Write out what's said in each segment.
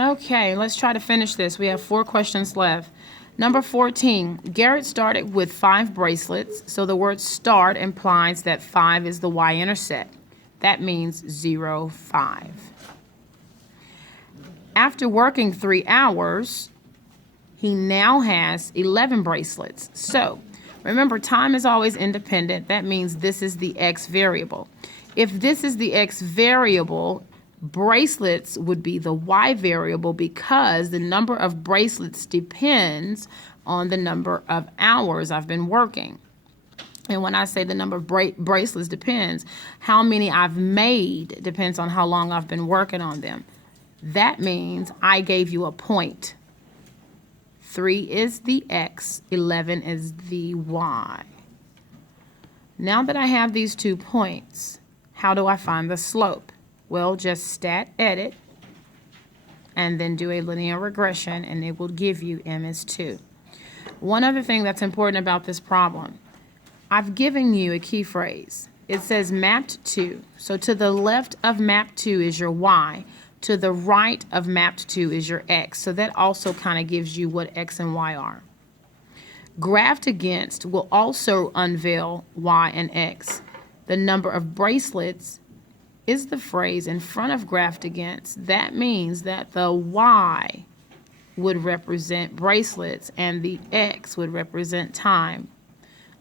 Okay, let's try to finish this. We have 4 questions left. Number 14, Garrett started with 5 bracelets, so the word start implies that 5 is the y-intercept. That means 0, 5. After working 3 hours, he now has 11 bracelets. So, remember, time is always independent. That means this is the x variable. If this is the x variable, bracelets would be the y variable because the number of bracelets depends on the number of hours I've been working. And when I say the number of bracelets depends, how many I've made depends on how long I've been working on them. That means I gave you a point. 3 is the x, 11 is the y. Now that I have these 2 points, how do I find the slope? Well, just stat edit and then do a linear regression, and it will give you m is 2. One other thing that's important about this problem, I've given you a key phrase. It says mapped to. So to the left of map 2 is your y. To the right of mapped 2 is your x. So that also kind of gives you what x and y are. Graphed against will also unveil y and x. The number of bracelets is the phrase in front of graphed against. That means that the y would represent bracelets and the x would represent time.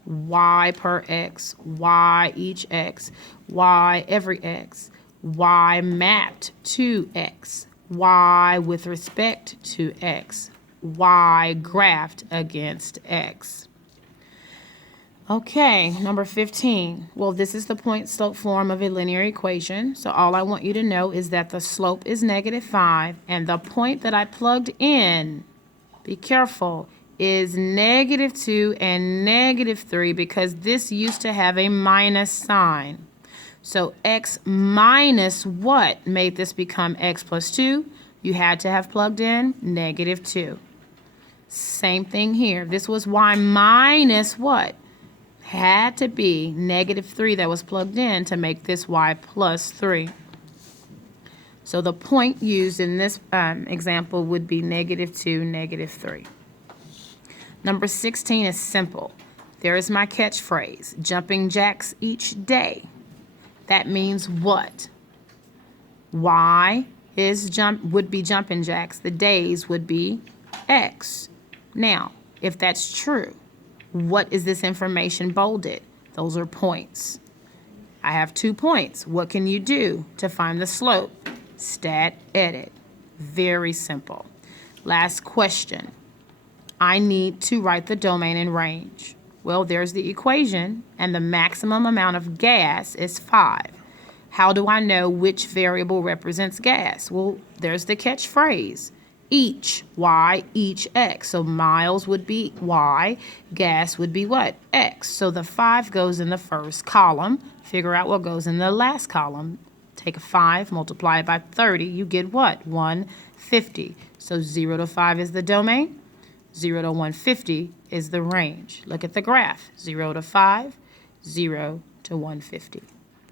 Y per x, y each x, y every x, y mapped to x, y with respect to x, y graphed against x. Okay, number 15. Well, this is the point-slope form of a linear equation. So all I want you to know is that the slope is -5, and the point that I plugged in, be careful, is -2 and -3 because this used to have a minus sign. So x minus what made this become x plus 2? You had to have plugged in -2. Same thing here. This was y minus what? Had to be -3 that was plugged in to make this y plus 3. So the point used in this example would be -2, -3. Number 16 is simple. There is my catchphrase, jumping jacks each day. That means what? Y would be jumping jacks. The days would be x. Now, if that's true, what is this information bolded? Those are points. I have 2 points. What can you do to find the slope? Stat edit. Very simple. Last question. I need to write the domain and range. Well, there's the equation, and the maximum amount of gas is 5. How do I know which variable represents gas? Well, there's the catchphrase. Each, y, each x. So miles would be y, gas would be what? X. So the 5 goes in the first column. Figure out what goes in the last column. Take a 5, multiply it by 30, you get what? 150. So 0 to 5 is the domain. 0 to 150 is the range. Look at the graph. 0 to 5, 0 to 150.